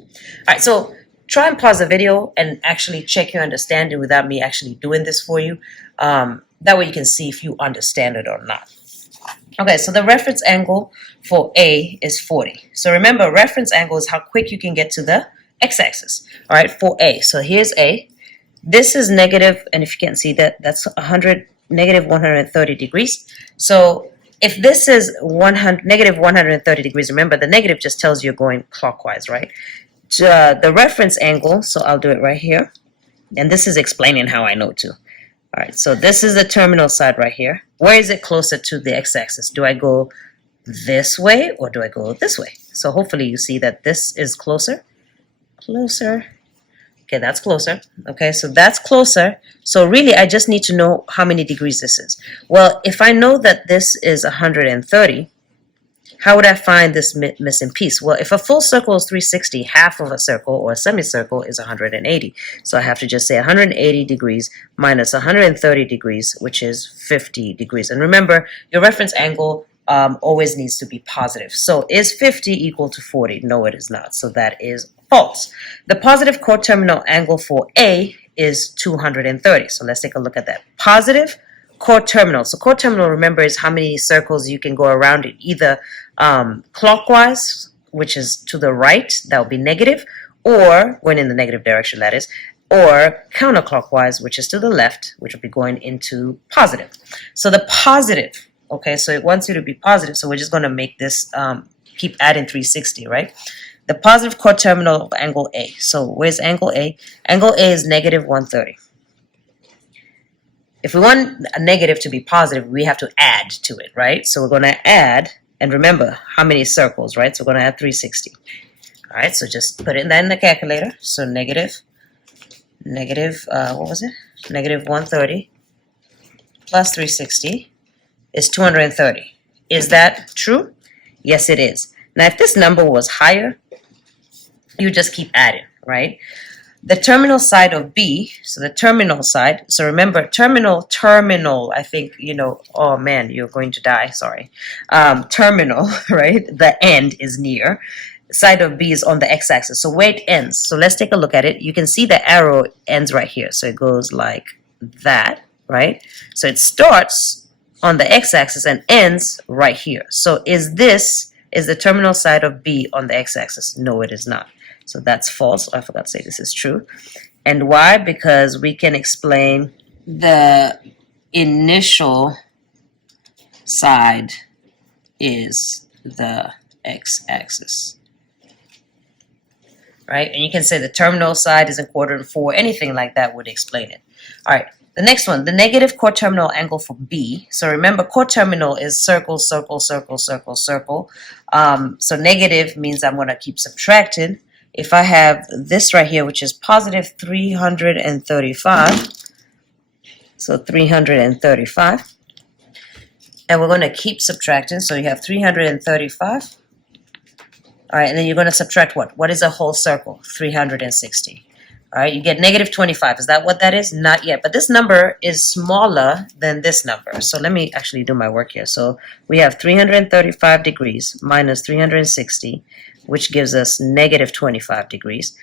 All right, so try and pause the video and actually check your understanding without me actually doing this for you. That way you can see if you understand it or not. Okay, so the reference angle for A is 40. So remember, reference angle is how quick you can get to the x-axis. All right, for A. So here's A. This is negative, and if you can't see that, that's negative 130 degrees. So if this is negative 130 degrees, remember the negative just tells you you're going clockwise, right? The reference angle, so I'll do it right here. And this is explaining how I know to. All right, so this is the terminal side right here. Where is it closer to the x-axis? Do I go this way or do I go this way? So hopefully you see that this is closer. Closer. Okay, that's closer. Okay, so that's closer. So really, I just need to know how many degrees this is. Well, if I know that this is 130, how would I find this missing piece? Well, if a full circle is 360, half of a circle or a semicircle is 180. So I have to just say 180 degrees minus 130 degrees, which is 50 degrees. And remember, your reference angle always needs to be positive. So is 50 equal to 40? No, it is not. So that is false. The positive coterminal angle for A is 230. So let's take a look at that. Positive coterminal. So coterminal, remember, is how many circles you can go around it, either clockwise, which is to the right, that would be negative, or going in the negative direction, that is, or counterclockwise, which is to the left, which will be going into positive. So the positive, okay, so it wants you to be positive, so we're just going to make this keep adding 360, right? The positive coterminal of angle A. So where's angle A? Angle A is negative 130. If we want a negative to be positive, we have to add to it, right? So we're going to add, and remember how many circles, right? So we're going to add 360. All right, so just put that in the calculator. So negative, what was it? Negative 130 plus 360 is 230. Is that true? Yes, it is. Now, if this number was higher, you just keep adding, right? The terminal side of B, so the terminal side, so remember, terminal, I think, oh man, you're going to die, sorry. Terminal, right? The end is near. Side of B is on the x-axis, so where it ends. So let's take a look at it. You can see the arrow ends right here, so it goes like that, right? So it starts on the x-axis and ends right here. So is the terminal side of B on the x-axis? No, it is not. So that's false. I forgot to say this is true. And why? Because we can explain the initial side is the x-axis. Right? And you can say the terminal side is in quadrant 4. Anything like that would explain it. All right. The next one, the negative coterminal angle for B. So remember, coterminal is circle, circle, circle, circle, circle. So negative means I'm going to keep subtracting. If I have this right here, which is positive 335, so 335, and we're going to keep subtracting. So you have 335. All right, and then you're going to subtract what? What is a whole circle? 360. All right, you get negative 25. Is that what that is? Not yet, but this number is smaller than this number. So let me actually do my work here. So we have 335 degrees minus 360, which gives us negative 25 degrees.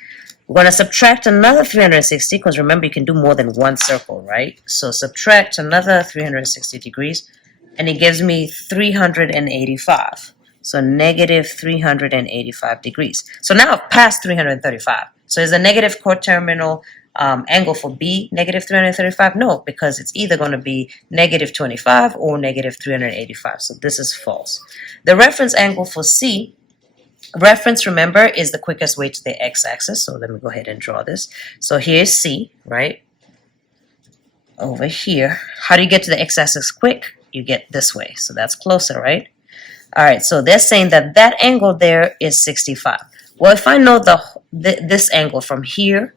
We're going to subtract another 360, because remember, you can do more than one circle, right? So subtract another 360 degrees, and it gives me 385. So negative 385 degrees. So now I've passed 335. So is the negative coterminal angle for B negative 335? No, because it's either going to be negative 25 or negative 385. So this is false. The reference angle for C, reference, remember, is the quickest way to the x-axis. So let me go ahead and draw this. So here's C, right? Over here. How do you get to the x-axis quick? You get this way. So that's closer, right? All right, so they're saying that that angle there is 65. Well, if I know this angle from here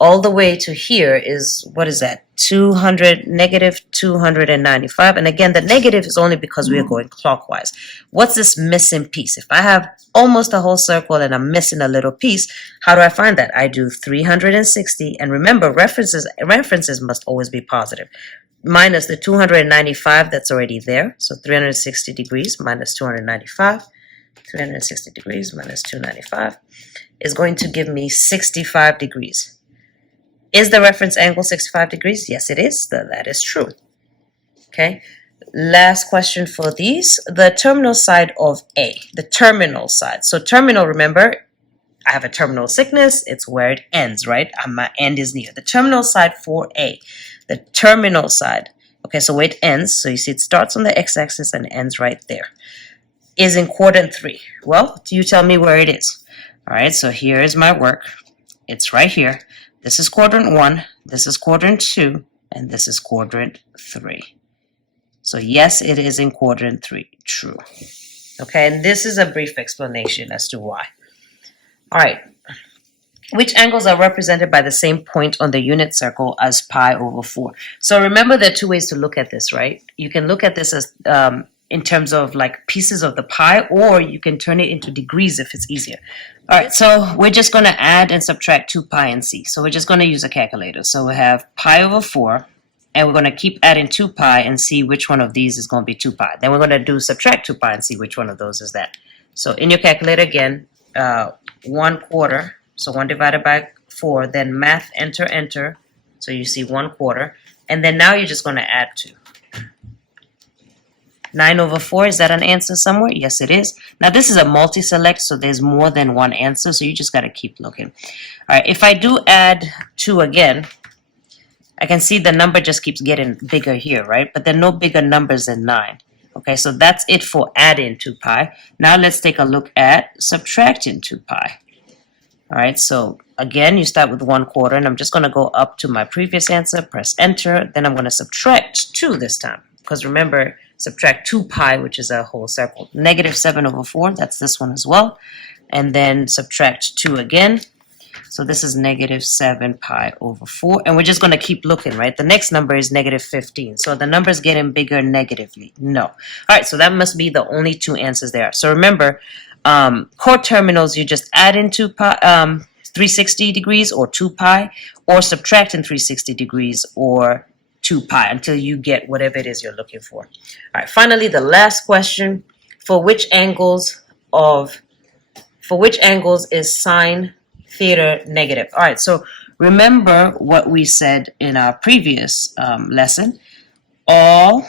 all the way to here is, what is that? Negative 295. And again, the negative is only because we are going clockwise. What's this missing piece? If I have almost a whole circle and I'm missing a little piece, how do I find that? I do 360. And remember, references must always be positive. Minus the 295 that's already there. So 360 degrees minus 295. 360 degrees minus 295 is going to give me 65 degrees. Is the reference angle 65 degrees? Yes, it is. That is true. Okay. Last question for these. The terminal side of A. The terminal side. So terminal, remember, I have a terminal thickness. It's where it ends, right? My end is near. The terminal side for A. The terminal side. Okay, so where it ends. So you see it starts on the x-axis and ends right there. Is in quadrant 3. Well, you tell me where it is. All right, so here is my work. It's right here. This is quadrant 1. This is quadrant 2. And this is quadrant 3. So yes, it is in quadrant 3. True. Okay, and this is a brief explanation as to why. All right. Which angles are represented by the same point on the unit circle as pi over 4? So remember, there are two ways to look at this, right? You can look at this as in terms of like pieces of the pi, or you can turn it into degrees if it's easier. All right, so we're just going to add and subtract 2 pi and c. So we're just going to use a calculator. So we have pi over 4. And we're going to keep adding 2 pi and see which one of these is going to be 2 pi. Then we're going to do subtract 2 pi and see which one of those is that. So in your calculator again, 1/4. So 1 divided by 4. Then math, enter, enter. So you see 1/4. And then now you're just going to add 2. 9 over 4, is that an answer somewhere? Yes, it is. Now this is a multi-select, so there's more than one answer. So you just got to keep looking. All right, if I do add 2 again, I can see the number just keeps getting bigger here, right? But there are no bigger numbers than 9. Okay, so that's it for adding 2 pi. Now let's take a look at subtracting 2 pi. All right, so again, you start with 1/4, and I'm just going to go up to my previous answer, press enter. Then I'm going to subtract 2 this time. Because remember, subtract 2 pi, which is a whole circle. Negative 7 over 4, that's this one as well. And then subtract 2 again. So this is negative 7 pi over 4. And we're just going to keep looking, right? The next number is negative 15. So the number is getting bigger negatively. No. All right, so that must be the only 2 answers there. So remember, coterminals, you just add in 2 pi, 360 degrees or 2 pi, or subtract in 360 degrees or 2 pi until you get whatever it is you're looking for. All right, finally, the last question. For which angles is sine theta negative? All right, so remember what we said in our previous lesson. All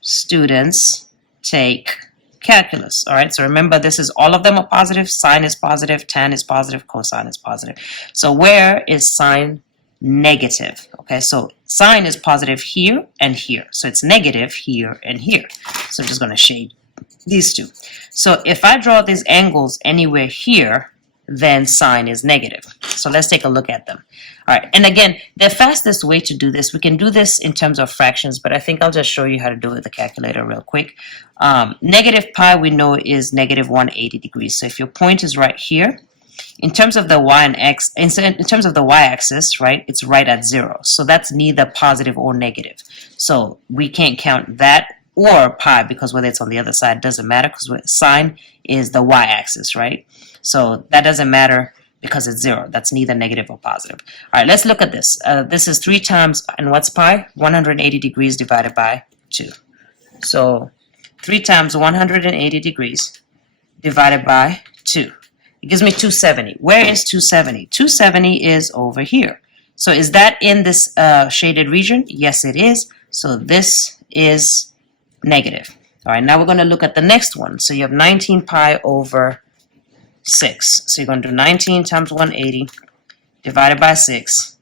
students take calculus. All right, so remember, this is all of them are positive. Sine is positive, tan is positive, cosine is positive. So where is sine negative? Okay, so sine is positive here and here. So it's negative here and here. So I'm just going to shade these two. So if I draw these angles anywhere here, then sine is negative. So let's take a look at them. All right, and again, the fastest way to do this, we can do this in terms of fractions, but I think I'll just show you how to do it with the calculator real quick. Negative pi we know is negative 180 degrees. So if your point is right here, in terms of the y and x, in terms of the y-axis, right, it's right at 0. So that's neither positive or negative. So we can't count that or pi, because whether it's on the other side doesn't matter, because sine is the y-axis, right? So that doesn't matter because it's 0. That's neither negative or positive. All right, let's look at this. This is 3 times, and what's pi? 180 degrees divided by 2. So 3 times 180 degrees divided by 2. It gives me 270. Where is 270? 270 is over here. So is that in this shaded region? Yes, it is. So this is negative. All right, now we're going to look at the next one. So you have 19 pi over 6. So you're going to do 19 times 180 divided by 6.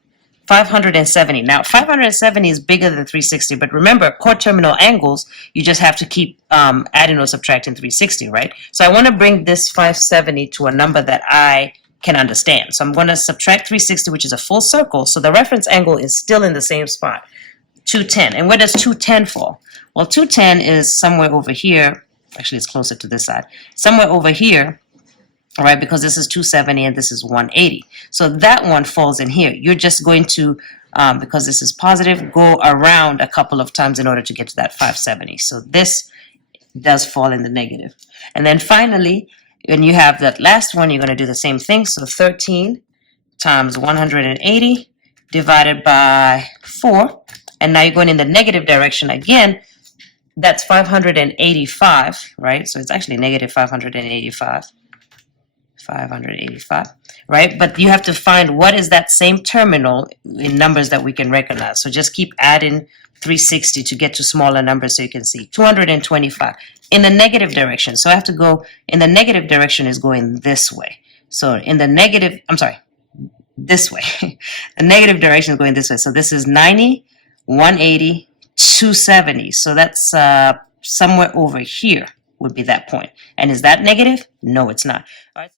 570. Now 570 is bigger than 360, but remember, coterminal angles, you just have to keep adding or subtracting 360, right? So I want to bring this 570 to a number that I can understand. So I'm going to subtract 360, which is a full circle. So the reference angle is still in the same spot, 210. And where does 210 fall? Well, 210 is somewhere over here. Actually, it's closer to this side. Somewhere over here. All right, because this is 270 and this is 180. So that one falls in here. You're just going to, because this is positive, go around a couple of times in order to get to that 570. So this does fall in the negative. And then finally, when you have that last one, you're going to do the same thing. So 13 times 180 divided by 4. And now you're going in the negative direction again. that's 585, right? So it's actually negative 585. 585, right? But you have to find what is that same terminal in numbers that we can recognize. So just keep adding 360 to get to smaller numbers so you can see. 225 in the negative direction. So I have to go in the negative direction is going this way. So in the negative, I'm sorry, this way. The negative direction is going this way. So this is 90, 180, 270. So that's somewhere over here would be that point. And is that negative? No, it's not. All right.